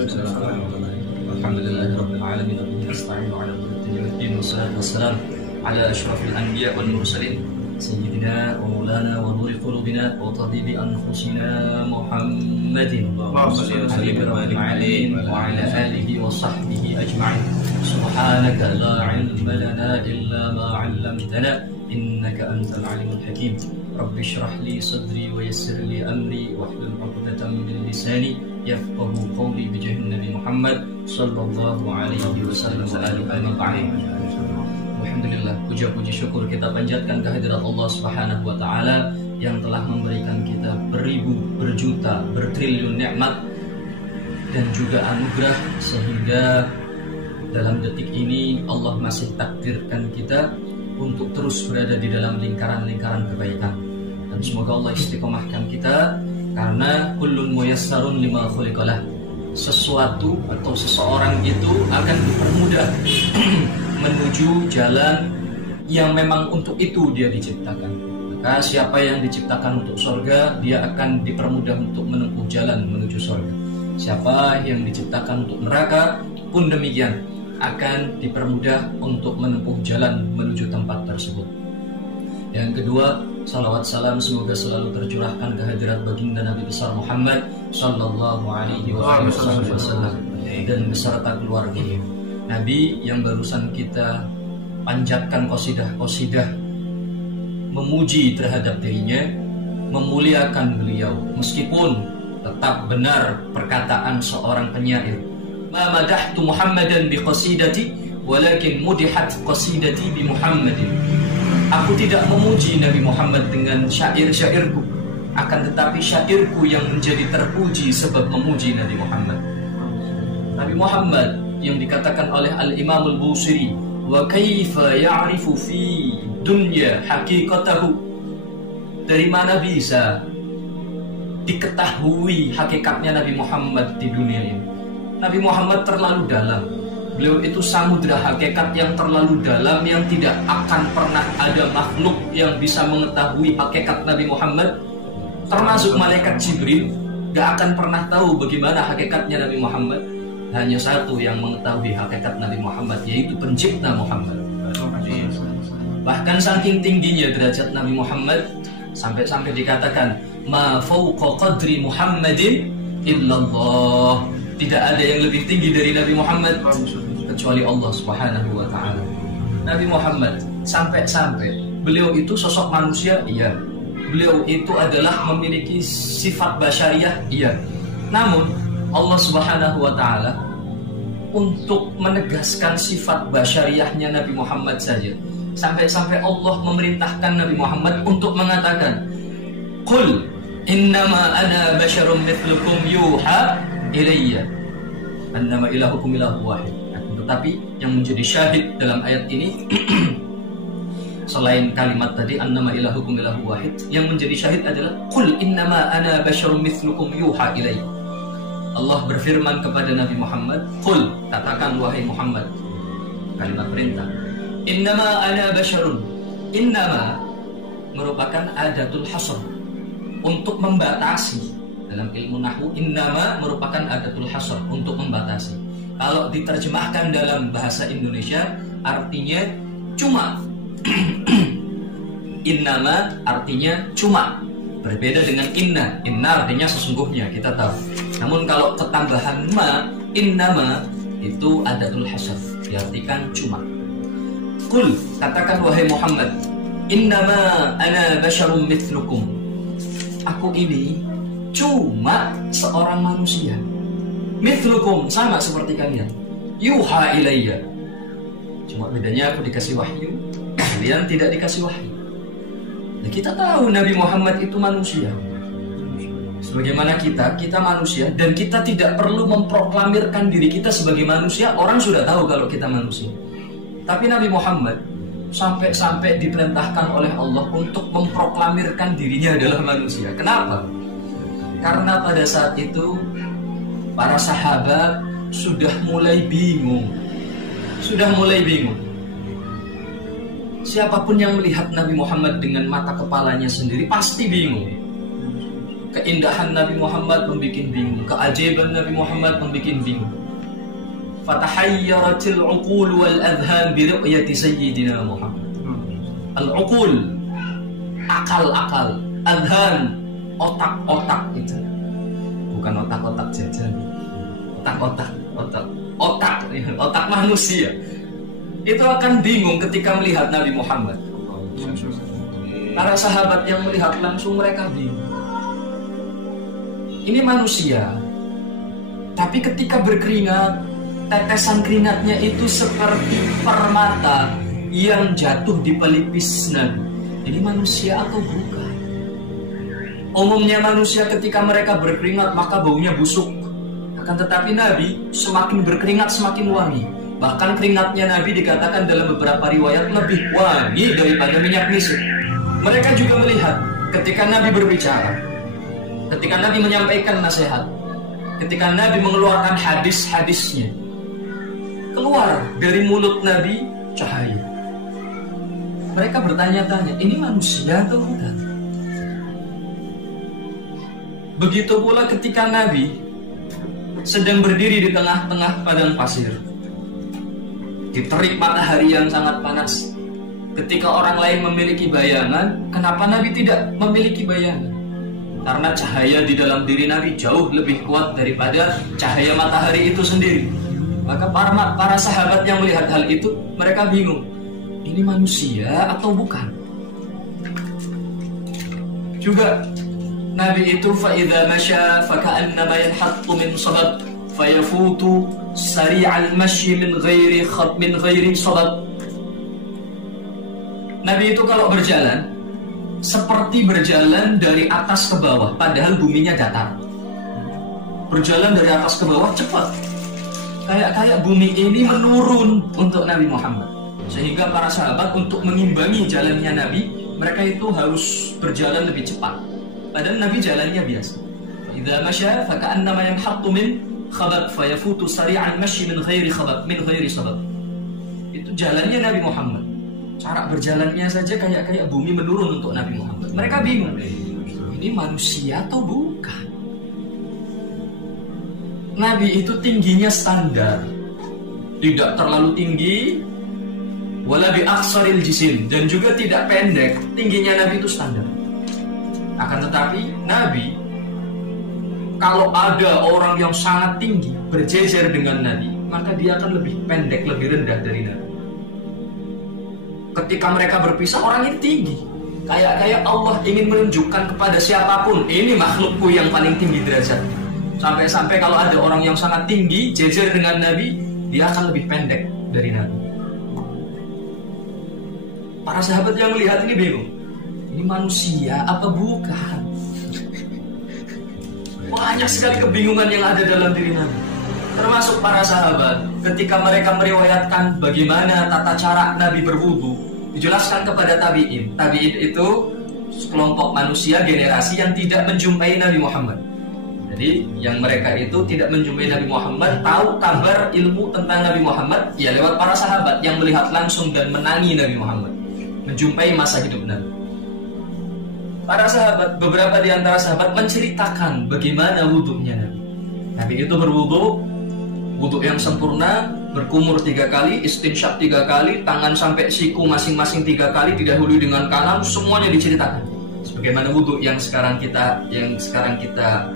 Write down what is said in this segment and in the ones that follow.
Alhamdulillahirabbil alamin wa nasta'inu ala umuri din wassalatu wassalamu ala asyrafil anbiya wal mursalin sayyidina wa maulana wa nuri qulubina wa tabibi anfusina Muhammadin wa ala alihi wa sahbihi ajma'in. Subhanaka la ilma lana illa ma 'allamtana innaka antal alimul hakim. Rabbi shrah li sadri wa yassir li amri wahlul 'uqdatam min lisani yafqahu qawli bi jahin Nabi Muhammad sallallahu alaihi wasallam wa alihi wa Alhamdulillah, puja-puji syukur kita panjatkan kehadirat Allah Subhanahu wa taala yang telah memberikan kita beribu, berjuta, bertriliun nikmat dan juga anugerah sehingga dalam detik ini Allah masih takdirkan kita untuk terus berada di dalam lingkaran-lingkaran kebaikan. Dan semoga Allah istiqomahkan kita karena kullun muyassarun lima khuliqalah. Sesuatu atau seseorang itu akan dipermudah menuju jalan yang memang untuk itu dia diciptakan. Maka siapa yang diciptakan untuk surga, dia akan dipermudah untuk menempuh jalan menuju surga. Siapa yang diciptakan untuk neraka pun demikian, akan dipermudah untuk menempuh jalan menuju tempat tersebut. Yang kedua, salawat salam semoga selalu tercurahkan kehadirat baginda Nabi besar Muhammad sallallahu alaihi wasallam dan beserta keluarganya. Nabi yang barusan kita panjatkan qasidah-qasidah memuji terhadap dirinya, memuliakan beliau meskipun tetap benar perkataan seorang penyair, ma madahtu Muhammadan bi qasidati walakin mudihat qasidati bi Muhammadin. Aku tidak memuji Nabi Muhammad dengan syair-syairku, akan tetapi syairku yang menjadi terpuji sebab memuji Nabi Muhammad. Nabi Muhammad yang dikatakan oleh Al-Imam Al-Busiri, wa kaifa ya'rifu fi dunya haqiqatahu. Dari mana bisa diketahui hakikatnya Nabi Muhammad di dunia ini? Nabi Muhammad terlalu dalam. Beliau itu samudra hakikat yang terlalu dalam, yang tidak akan pernah ada makhluk yang bisa mengetahui hakikat Nabi Muhammad, termasuk malaikat Jibril gak akan pernah tahu bagaimana hakikatnya Nabi Muhammad. Hanya satu yang mengetahui hakikat Nabi Muhammad, yaitu pencipta Muhammad. Bahkan saking tingginya derajat Nabi Muhammad, sampai-sampai dikatakan ma fauqa qadri Muhammadin illallah. Tidak ada yang lebih tinggi dari Nabi Muhammad kecuali Allah Subhanahu wa taala. Nabi Muhammad sampai-sampai beliau itu sosok manusia, iya. Beliau itu adalah memiliki sifat basyariah, iya. Namun Allah Subhanahu wa taala untuk menegaskan sifat basyariahnya Nabi Muhammad saja, sampai-sampai Allah memerintahkan Nabi Muhammad untuk mengatakan, qul innama ana basyarum mithlukum yuha ilayya annama ilahukum ilahu wahid. Tetapi yang menjadi syahid dalam ayat ini selain kalimat tadi annama ilahukum ilahu wahid, yang menjadi syahid adalah qul innama ana basyarum mithlukum yuha ilayya. Allah berfirman kepada Nabi Muhammad, qul, katakan wahai Muhammad, kalimat perintah, innama ana basyarun. Innama merupakan adatul hasr, untuk membatasi. Dalam ilmu nahwu, innama merupakan adatul hasr, untuk membatasi. Kalau diterjemahkan dalam bahasa Indonesia artinya cuma. Innama artinya cuma, berbeda dengan inna. Inna artinya sesungguhnya, kita tahu. Namun kalau ketambahan ma, innama, itu adatul hasr, diartikan cuma. Qul, katakan wahai Muhammad, innama ana basyarum mithlukum. Aku ini cuma seorang manusia. Mithlukum, sama seperti kalian. Yuha ilayya. Cuma bedanya aku dikasih wahyu, kalian tidak dikasih wahyu. Nah, kita tahu Nabi Muhammad itu manusia. Sebagaimana kita manusia, dan kita tidak perlu memproklamirkan diri kita sebagai manusia. Orang sudah tahu kalau kita manusia. Tapi Nabi Muhammad sampai-sampai diperintahkan oleh Allah untuk memproklamirkan dirinya adalah manusia. Kenapa? Karena pada saat itu para sahabat sudah mulai bingung. Siapapun yang melihat Nabi Muhammad dengan mata kepalanya sendiri pasti bingung. Keindahan Nabi Muhammad membuat bingung, keajaiban Nabi Muhammad membuat bingung. Fatahayyaratil uqul wal adhan bi ru'yati sayyidina Muhammad. Al-uqul, akal-akal, adhan, otak-otak itu. Bukan otak-otak jajan. Otak manusia. Itu akan bingung ketika melihat Nabi Muhammad. Para sahabat yang melihat langsung mereka bingung. Ini manusia, tapi ketika berkeringat, tetesan keringatnya itu seperti permata yang jatuh di pelipis Nabi. Ini manusia atau bukan? Umumnya manusia ketika mereka berkeringat maka baunya busuk. Akan tetapi Nabi semakin berkeringat semakin wangi. Bahkan keringatnya Nabi dikatakan dalam beberapa riwayat lebih wangi daripada minyak misik. Mereka juga melihat ketika Nabi berbicara, ketika Nabi menyampaikan nasihat, ketika Nabi mengeluarkan hadis-hadisnya, keluar dari mulut Nabi cahaya. Mereka bertanya-tanya, ini manusia atau bukan? Begitu pula ketika Nabi sedang berdiri di tengah-tengah padang pasir, diterik matahari yang sangat panas. Ketika orang lain memiliki bayangan, kenapa Nabi tidak memiliki bayangan? Karena cahaya di dalam diri Nabi jauh lebih kuat daripada cahaya matahari itu sendiri. Maka para sahabat yang melihat hal itu, mereka bingung. Ini manusia atau bukan? Juga Nabi itu fa'idha masya faka'annama yanhattu min sabab fayafutu sari'al masyi min ghairi sabab. Nabi itu kalau berjalan seperti berjalan dari atas ke bawah, padahal buminya datar. Berjalan dari atas ke bawah cepat. Kayak bumi ini menurun untuk Nabi Muhammad. Sehingga para sahabat untuk mengimbangi jalannya Nabi, mereka itu harus berjalan lebih cepat. Padahal Nabi jalannya biasa. Idza masya faka'annama yanhattu min khabab fayafutu sari'an masyi min ghairi sabab. Itu jalannya Nabi Muhammad. Cara berjalannya saja kayak bumi menurun untuk Nabi Muhammad. Mereka bingung, ini manusia atau bukan? Nabi itu tingginya standar, tidak terlalu tinggi, wala bi aqsaril jisim, dan juga tidak pendek. Tingginya Nabi itu standar. Akan tetapi Nabi, kalau ada orang yang sangat tinggi berjejer dengan Nabi, maka dia akan lebih pendek, lebih rendah dari Nabi. Ketika mereka berpisah, orang ini tinggi. Kayak Allah ingin menunjukkan kepada siapapun, ini makhlukku yang paling tinggi derajat. Sampai-sampai kalau ada orang yang sangat tinggi, jejer dengan Nabi, dia akan lebih pendek dari Nabi. Para sahabat yang melihat ini bingung. Ini manusia apa bukan? Banyak sekali kebingungan yang ada dalam diri Nabi. Termasuk para sahabat, ketika mereka meriwayatkan bagaimana tata cara Nabi berwudu, dijelaskan kepada tabi'in. Tabi'in itu sekelompok manusia generasi yang tidak menjumpai Nabi Muhammad. Jadi yang mereka itu tidak menjumpai Nabi Muhammad, tahu kabar ilmu tentang Nabi Muhammad ya lewat para sahabat yang melihat langsung dan menangi Nabi Muhammad, menjumpai masa hidup Nabi. Para sahabat, beberapa di antara sahabat menceritakan bagaimana wudunya Nabi. Nabi itu berwudu, wudu yang sempurna, berkumur 3 kali, istinsyaq 3 kali, tangan sampai siku masing-masing 3 kali, didahului dengan kanan, semuanya diceritakan. Sebagaimana wudu yang sekarang kita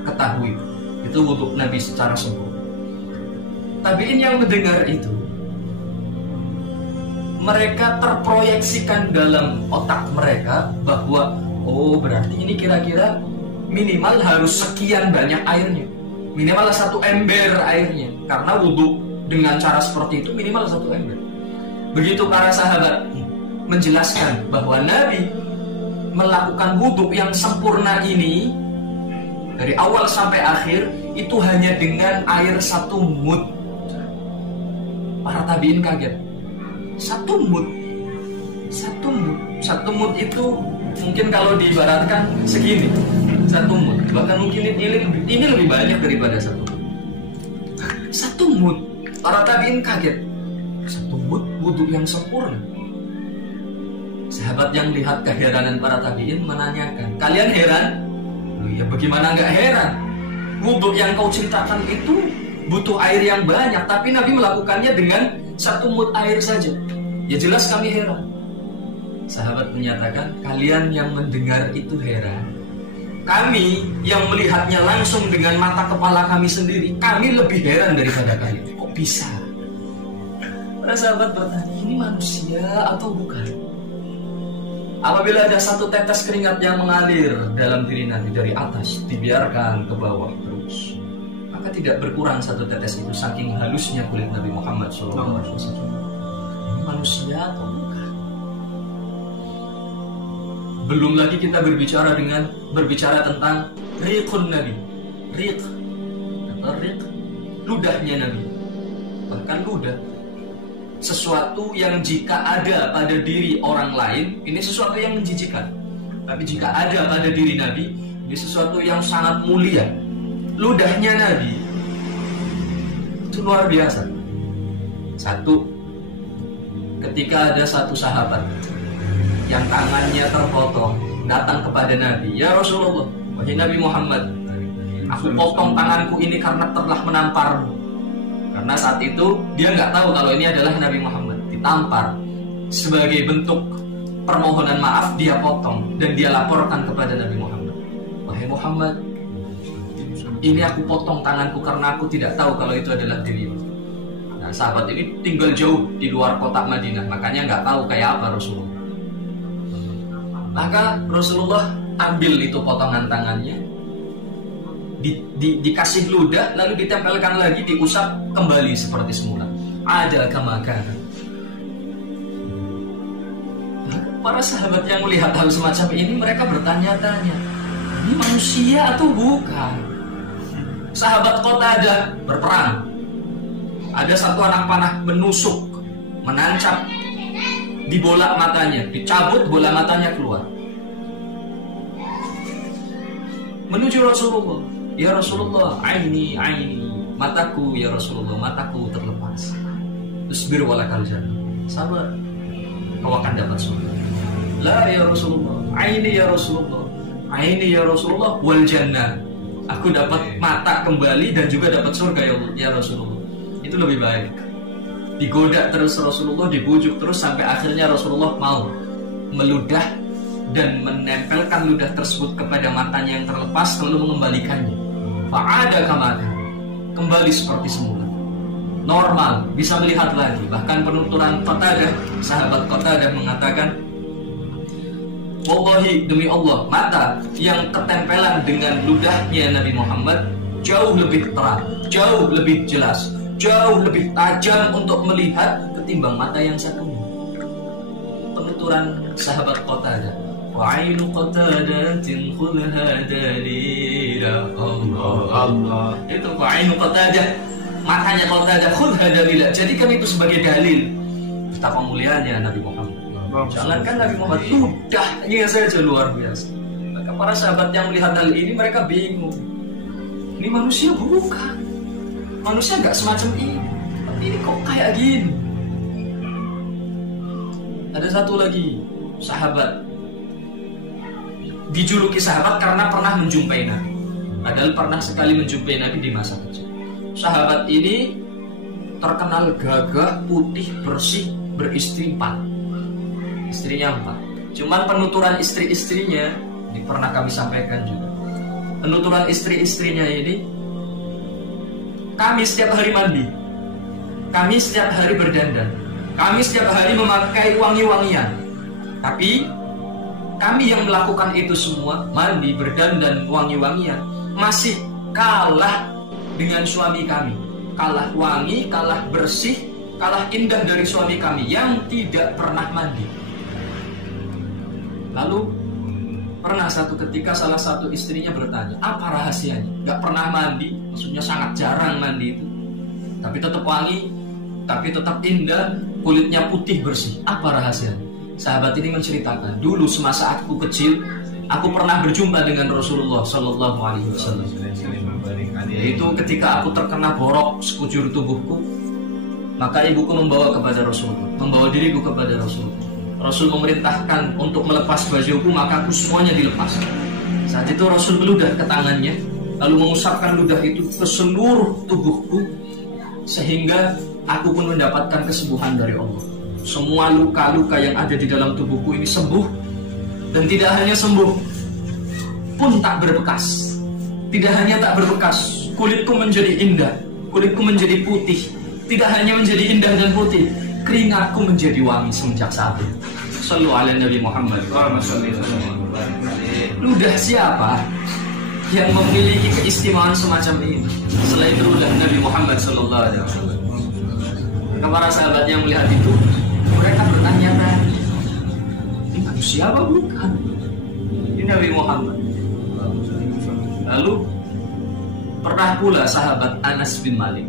ketahui, itu wudu Nabi secara sempurna. Tabi'in yang mendengar itu, mereka terproyeksikan dalam otak mereka bahwa oh berarti ini kira-kira minimal harus sekian banyak airnya, minimal 1 ember airnya, karena wudu dengan cara seperti itu minimal 1 ember. Begitu para sahabat menjelaskan bahwa Nabi melakukan wudu yang sempurna ini dari awal sampai akhir itu hanya dengan air 1 mud. Para tabiin kaget. 1 mud. 1 mud itu mungkin kalau diibaratkan segini. 1 mud. Bahkan mungkin ini lebih banyak daripada 1 mud. 1 mud. Para tabiin kaget. 1 mud wudu yang sempurna. Sahabat yang lihat keheranan para tabiin menanyakan, kalian heran? Ya bagaimana nggak heran? Wudhu yang kau ceritakan itu butuh air yang banyak, tapi Nabi melakukannya dengan satu mud air saja. Ya jelas kami heran. Sahabat menyatakan, kalian yang mendengar itu heran. Kami yang melihatnya langsung dengan mata kepala kami sendiri, kami lebih heran daripada kalian. Kok bisa? Para sahabat bertanya, ini manusia atau bukan? Apabila ada satu tetes keringat yang mengalir dalam diri Nabi dari atas, dibiarkan ke bawah terus, maka tidak berkurang satu tetes itu, saking halusnya kulit Nabi Muhammad SAW. Ini manusia atau bukan? Belum lagi kita berbicara tentang riqun Nabi, riq atau riq, ludahnya Nabi. Bahkan ludah, sesuatu yang jika ada pada diri orang lain, ini sesuatu yang menjijikan. Tapi jika ada pada diri Nabi, ini sesuatu yang sangat mulia. Ludahnya Nabi itu luar biasa. Satu, ketika ada satu sahabat yang tangannya terpotong, datang kepada Nabi, ya Rasulullah, wahai Nabi Muhammad, aku potong tanganku ini karena telah menamparmu. Karena saat itu dia nggak tahu kalau ini adalah Nabi Muhammad, ditampar. Sebagai bentuk permohonan maaf, dia potong dan dia laporkan kepada Nabi Muhammad, wahai Muhammad, ini aku potong tanganku karena aku tidak tahu kalau itu adalah dirimu. Nah, sahabat ini tinggal jauh di luar kota Madinah, makanya nggak tahu kayak apa Rasulullah. Maka Rasulullah ambil itu potongan tangannya, dikasih ludah, lalu ditempelkan lagi, diusap kembali seperti semula. Ada kamakan. Para sahabat yang melihat hal semacam ini, mereka bertanya-tanya, ini manusia atau bukan? Sahabat Qatadah berperang. Ada satu anak panah menusuk, menancap di bola matanya, dicabut bola matanya keluar. Menuju Rasulullah. Ya Rasulullah, aini, mataku ya Rasulullah, mataku terlepas. Isbir walakal jannah. Sabar, kau akan dapat surga. La ya Rasulullah, aini ya Rasulullah, aini ya Rasulullah, wal jannah. Aku dapat mata kembali dan juga dapat surga ya Rasulullah. Itu lebih baik. Digoda terus Rasulullah, dibujuk terus sampai akhirnya Rasulullah mau meludah dan menempelkan ludah tersebut kepada matanya yang terlepas, lalu mengembalikannya. Fa'ada kamakan, kembali seperti semula, normal, bisa melihat lagi. Bahkan penuturan Qatadah, sahabat Qatadah mengatakan, wallahi, demi Allah, mata yang ketempelan dengan ludahnya Nabi Muhammad jauh lebih terang, jauh lebih jelas, jauh lebih tajam untuk melihat ketimbang mata yang satunya. Penuturan sahabat Qatadah, wa'ainu Qatadatin khulha dalila. Allah. Itu wa'ainu Qatadah, makanya Qatadah khulha dalila, jadikan itu sebagai dalil betapa mulianya Nabi Muhammad. Jangankan Nabi Muhammad, ludahnya saja luar biasa. Maka para sahabat yang melihat hal ini, mereka bingung. Ini manusia bukan? Manusia nggak semacam ini, tapi ini kok kayak gini. Ada satu lagi sahabat, dijuluki sahabat karena pernah menjumpai Nabi. Padahal pernah sekali menjumpai Nabi di masa kecil. Sahabat ini terkenal gagah, putih, bersih, beristri 4. Istrinya 4. Cuman penuturan istri-istrinya, ini pernah kami sampaikan juga. Penuturan istri-istrinya ini, kami setiap hari mandi, kami setiap hari berdandan, kami setiap hari memakai wangi-wangian. Tapi kami yang melakukan itu semua, mandi, berdandan, wangi-wangian, masih kalah dengan suami kami. Kalah wangi, kalah bersih, kalah indah dari suami kami yang tidak pernah mandi. Lalu pernah satu ketika salah satu istrinya bertanya, apa rahasianya? Gak pernah mandi, maksudnya sangat jarang mandi itu, tapi tetap wangi, tapi tetap indah, kulitnya putih bersih. Apa rahasianya? Sahabat ini menceritakan, dulu semasa aku kecil, aku pernah berjumpa dengan Rasulullah Shallallahu Alaihi Wasallam. Yaitu ketika aku terkena borok sekujur tubuhku, maka ibuku membawa kepada Rasulullah, membawa diriku kepada Rasulullah. Rasul memerintahkan untuk melepas bajuku, maka aku semuanya dilepas Saat itu Rasul meludah ke tangannya, lalu mengusapkan ludah itu ke seluruh tubuhku, sehingga aku pun mendapatkan kesembuhan dari Allah. Semua luka-luka yang ada di dalam tubuhku ini sembuh, dan tidak hanya sembuh, pun tak berbekas. Tidak hanya tak berbekas, kulitku menjadi indah, kulitku menjadi putih. Tidak hanya menjadi indah dan putih, keringatku menjadi wangi semenjak saat itu. Shallu ala Nabi Muhammad. Ludah siapa yang memiliki keistimewaan semacam ini selain ludah Nabi Muhammad sallallahu alaihi wasallam? Para sahabat yang melihat itu, mereka bertanya-tanya, ini manusia apa bukan? Ini Nabi Muhammad. Lalu pernah pula sahabat Anas bin Malik,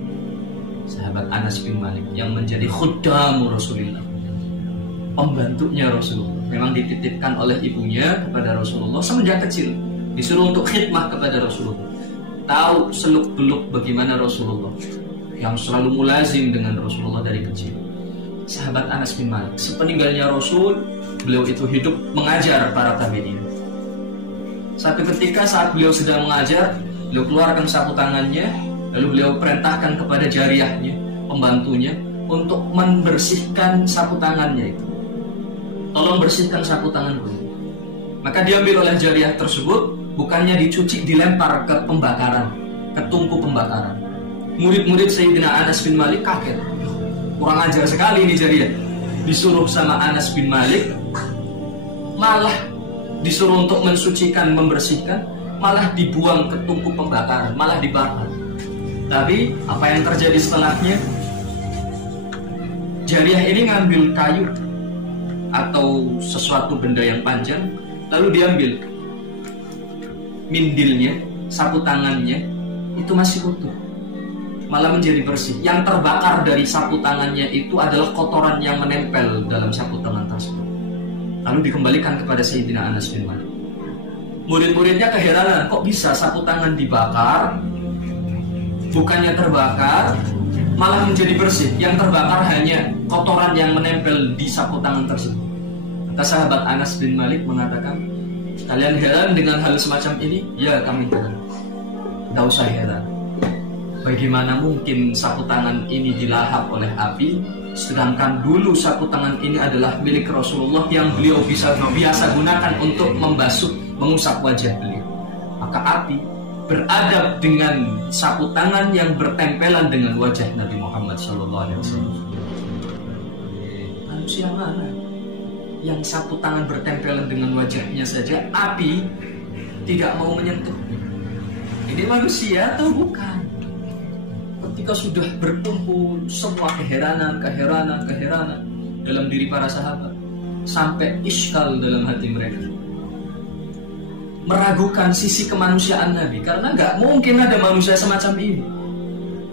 yang menjadi khuddam Rasulullah, pembantunya Rasulullah, memang dititipkan oleh ibunya kepada Rasulullah semenjak kecil, disuruh untuk khidmah kepada Rasulullah, tahu seluk-beluk bagaimana Rasulullah, yang selalu mulazim dengan Rasulullah dari kecil. Sahabat Anas bin Malik, sepeninggalnya Rasul, beliau itu hidup mengajar para tabi'in. Satu ketika saat beliau sedang mengajar, beliau keluarkan sapu tangannya, lalu beliau perintahkan kepada jariyahnya, pembantunya, untuk membersihkan sapu tangannya itu. Tolong bersihkan sapu tanganku. Maka diambil oleh jariyah tersebut, bukannya dicuci, dilempar ke pembakaran, ke tungku pembakaran. Murid-murid Sayyidina Anas bin Malik kaget. Kurang ajar sekali ini jariyah. Disuruh sama Anas bin Malik, malah disuruh untuk mensucikan, membersihkan, malah dibuang ke tungku pembakaran, malah dibakar. Tapi apa yang terjadi setelahnya? Jariyah ini ngambil kayu atau sesuatu benda yang panjang, lalu diambil mindilnya, sapu tangannya, itu masih utuh, malah menjadi bersih. Yang terbakar dari sapu tangannya itu adalah kotoran yang menempel dalam sapu tangan tersebut. Lalu dikembalikan kepada Sayyidina Anas bin Malik. Murid-muridnya keheranan, kok bisa sapu tangan dibakar, bukannya terbakar, malah menjadi bersih. Yang terbakar hanya kotoran yang menempel di sapu tangan tersebut. Maka sahabat Anas bin Malik mengatakan, kalian heran dengan hal semacam ini? Ya, kami heran. Tidak usah heran. Bagaimana mungkin sapu tangan ini dilahap oleh api, sedangkan dulu sapu tangan ini adalah milik Rasulullah yang beliau biasa gunakan untuk membasuh, mengusap wajah beliau. Maka api beradab dengan sapu tangan yang bertempelan dengan wajah Nabi Muhammad SAW. Manusia mana yang sapu tangan bertempelan dengan wajahnya saja api tidak mau menyentuhnya? Ini manusia atau bukan? Ketika sudah berkumpul semua keheranan dalam diri para sahabat, sampai iskal dalam hati mereka, meragukan sisi kemanusiaan Nabi, karena nggak mungkin ada manusia semacam ini,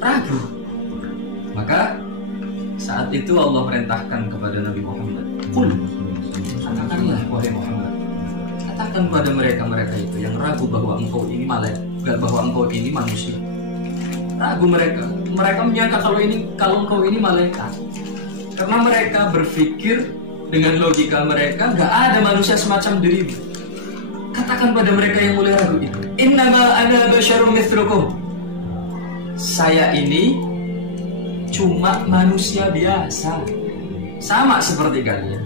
ragu. Maka saat itu Allah perintahkan kepada Nabi Muhammad, "Qul," katakanlah wahai Muhammad, katakan kepada mereka itu yang ragu bahwa engkau ini malaikat, bahwa engkau ini manusia. Ragu mereka menyangka kalau engkau ini malaikat, karena mereka berpikir dengan logika mereka nggak ada manusia semacam dirimu. Katakan pada mereka yang mulai ragu itu, innama ana basyarum mithlukum, saya ini cuma manusia biasa, sama seperti kalian.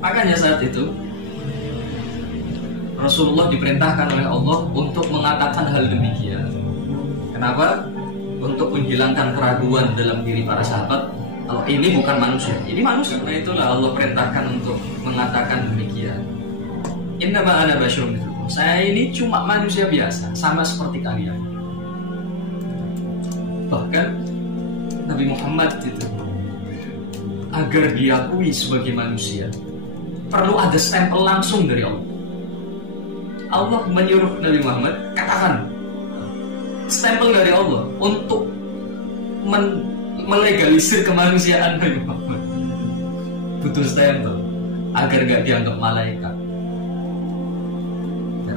Makanya saat itu Rasulullah diperintahkan oleh Allah untuk mengatakan hal demikian. Kenapa? Untuk menghilangkan keraguan dalam diri para sahabat kalau ini bukan manusia, ini manusia. Karena itulah Allah perintahkan untuk mengatakan demikian. Innama ana basyarum mithlukum, saya ini cuma manusia biasa, sama seperti kalian. Bahkan Nabi Muhammad itu agar diakui sebagai manusia perlu ada stempel langsung dari Allah. Allah menyuruh Nabi Muhammad, katakan stempel dari Allah untuk melegalisir kemanusiaan Nabi Muhammad. Butuh stempel agar gak dianggap malaikat.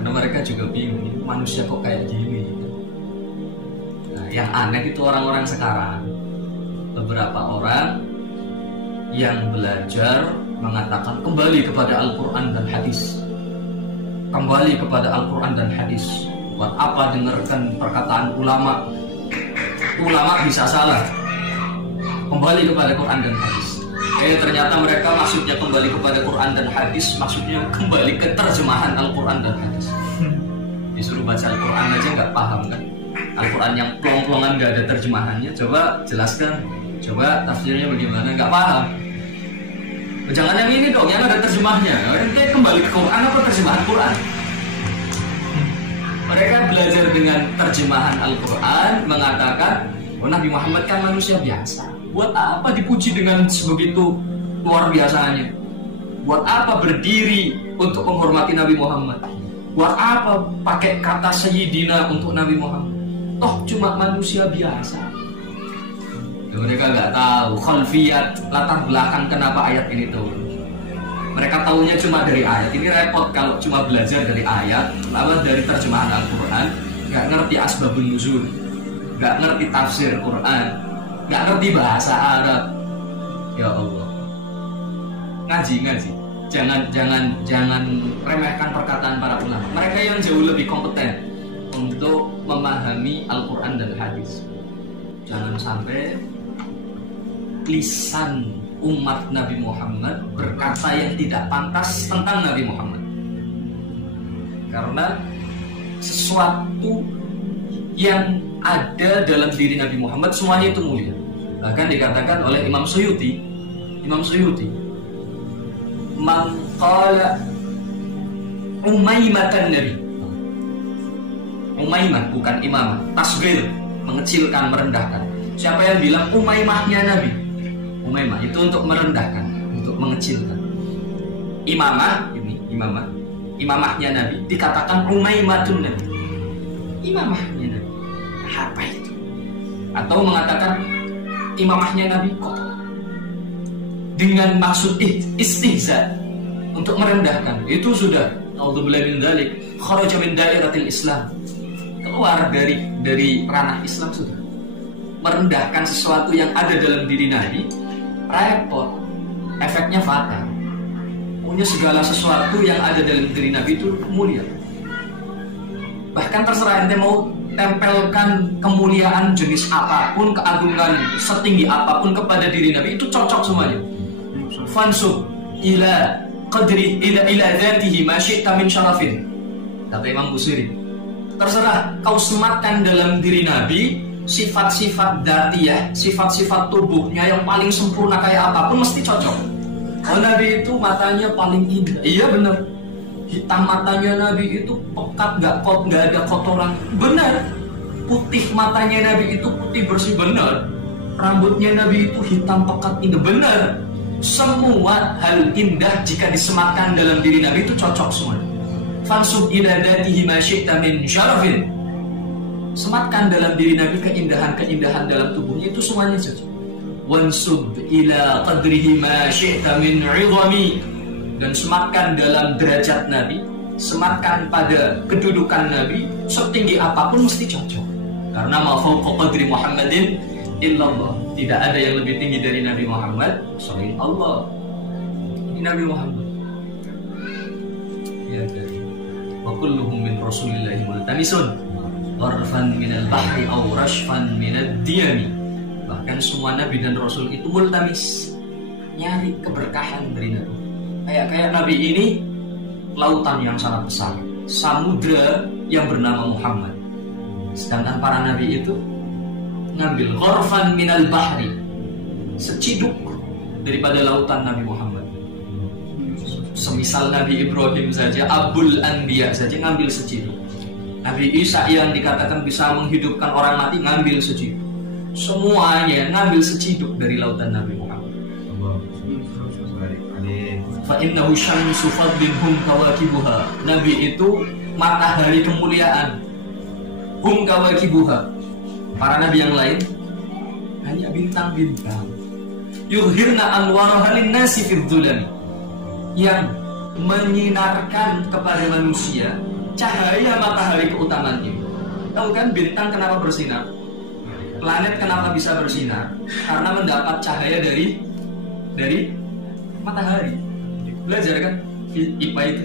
Karena mereka juga bingung, manusia kok kayak gini. Nah, yang aneh itu orang-orang sekarang. Beberapa orang yang belajar mengatakan kembali kepada Al-Quran dan hadis. Kembali kepada Al-Quran dan hadis. Buat apa dengarkan perkataan ulama? Ulama bisa salah. Kembali kepada Quran dan hadis. Ternyata mereka maksudnya kembali kepada Quran dan hadis, maksudnya kembali ke terjemahan Al-Quran dan hadis. Disuruh baca Al-Quran aja nggak paham kan? Al-Quran yang plong-plongan nggak ada terjemahannya. Coba jelaskan, coba tafsirnya bagaimana? Nggak paham. Jangan yang ini dong, yang ada terjemahnya. Dia kembali ke Quran apa terjemahan Quran? Mereka belajar dengan terjemahan Al-Quran, mengatakan, oh, Nabi Muhammad kan manusia biasa. Buat apa dipuji dengan sebegitu luar biasanya? Buat apa berdiri untuk menghormati Nabi Muhammad? Buat apa pakai kata Sayyidina untuk Nabi Muhammad? Toh cuma manusia biasa. Mereka nggak tahu khalfiyat, latar belakang kenapa ayat ini turun. Mereka tahunya cuma dari ayat. Ini repot kalau cuma belajar dari ayat, lalu dari terjemahan Al-Quran, nggak ngerti asbabun nuzul, nggak ngerti tafsir Quran, nggak ngerti bahasa Arab. Ya Allah, ngaji. Jangan remehkan perkataan para ulama. Mereka yang jauh lebih kompeten untuk memahami Al-Quran dan hadis. Jangan sampai lisan umat Nabi Muhammad berkata yang tidak pantas tentang Nabi Muhammad. Karena sesuatu yang ada dalam diri Nabi Muhammad semuanya itu mulia. Bahkan dikatakan oleh Imam Suyuti, man qala umaymatan Nabi. Umaymah bukan imamah, tasghir, mengecilkan, merendahkan. Siapa yang bilang umaymahnya Nabi? Umaymah itu untuk merendahkan, untuk mengecilkan. Imamahnya Nabi dikatakan umaymatun Nabi. Imamahnya Nabi. Apa itu? Atau mengatakan imamahnya Nabi kotor. Dengan maksud istihza, untuk merendahkan. Itu sudah naudzubillahi min dzalik, kharaja min dairatil Islam. Keluar dari ranah Islam sudah. Merendahkan sesuatu yang ada dalam diri Nabi, repot, efeknya fatal. Punya segala sesuatu yang ada dalam diri Nabi itu mulia. Bahkan terserah ente mau tempelkan kemuliaan jenis apapun, keagungan setinggi apapun kepada diri Nabi, itu cocok semuanya. Fansub ila qadri ila dzatihi ma syi'ta min syarafin, kata Imam Busiri. Terserah kau sematkan dalam diri Nabi sifat-sifat dzatiyah, sifat-sifat tubuhnya yang paling sempurna kayak apapun mesti cocok. Oh, Nabi itu matanya paling indah. Iya benar. Hitam matanya Nabi itu pekat, nggak ada kotoran. Benar. Putih matanya Nabi itu putih bersih. Benar. Rambutnya Nabi itu hitam pekat indah. Benar. Semua hal indah jika disematkan dalam diri Nabi itu cocok semua. Fansub ila dzatihi ma syi'ta min syarafin. Sematkan dalam diri Nabi keindahan-keindahan dalam tubuhnya itu semuanya cocok. Wansub ila qadrihi ma syi'ta min 'idhami. Dan sematkan dalam derajat Nabi, sematkan pada kedudukan Nabi, setinggi apapun mesti cocok. Karena ma fawqa qadri Muhammadin illallah. Tidak ada yang lebih tinggi dari Nabi Muhammad selain Allah. Ini Nabi Muhammad. Ya, dari wa kulluhum min rasulillahi multamisun gharfan minal bahri aw rashfan minad diyami. Bahkan semua Nabi dan Rasul itu multamis, nyari keberkahan dari Nabi. Kayak Nabi ini lautan yang sangat besar, samudra yang bernama Muhammad. Sedangkan para Nabi itu ngambil gharfan minal bahri, seciduk daripada lautan Nabi Muhammad. Semisal Nabi Ibrahim saja, Abul Anbiya saja ngambil seciduk. Nabi Isa yang dikatakan bisa menghidupkan orang mati ngambil seciduk. Semuanya ngambil seciduk dari lautan Nabi Muhammad. Fa innahu syamsu fadlin hum kawakibuha. Nabi itu matahari kemuliaan. Hum kawakibuha. Para nabi yang lain hanya bintang-bintang. Yuhirna anwaraha linnasi fid dhulami. Yang menyinarkan kepada manusia cahaya matahari keutamaan itu. Tahu kan bintang kenapa bersinar? Planet kenapa bisa bersinar? Karena mendapat cahaya dari matahari. Belajar kan IPA itu?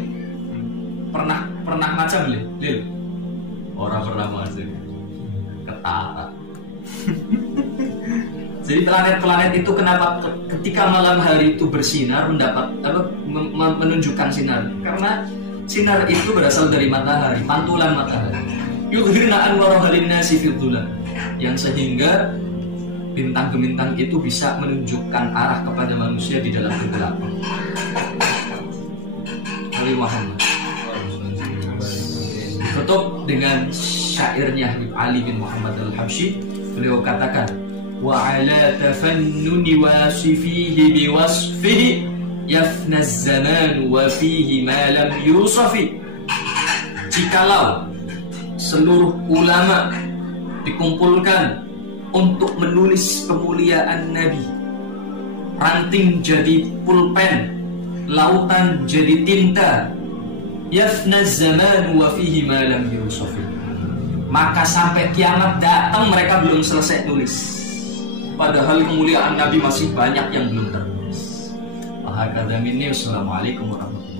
Pernah macam Lil? Orang pernah macam ketara. Jadi planet-planet itu kenapa ketika malam hari itu bersinar menunjukkan sinar? Karena sinar itu berasal dari matahari, pantulan matahari. Yudhirna anwaraha linnasi fid dhulam. Yang sehingga bintang-bintang itu bisa menunjukkan arah kepada manusia di dalam kegelapan. Nabi Muhammad ditutup dengan syairnya Habib Ali bin Muhammad al-Habsyi. Beliau katakan, wa ala tafannuni wasifihi biwasfihi yafna az-zaman wa fihi ma lam yusafi. Jikalau seluruh ulama dikumpulkan untuk menulis kemuliaan Nabi, ranting jadi pulpen, lautan jadi tinta, yafna az-zaman wa fihi ma lam yusafi, maka sampai kiamat datang mereka belum selesai nulis, padahal kemuliaan Nabi masih banyak yang belum tertulis. Assalamualaikum warahmatullahi wabarakatuh.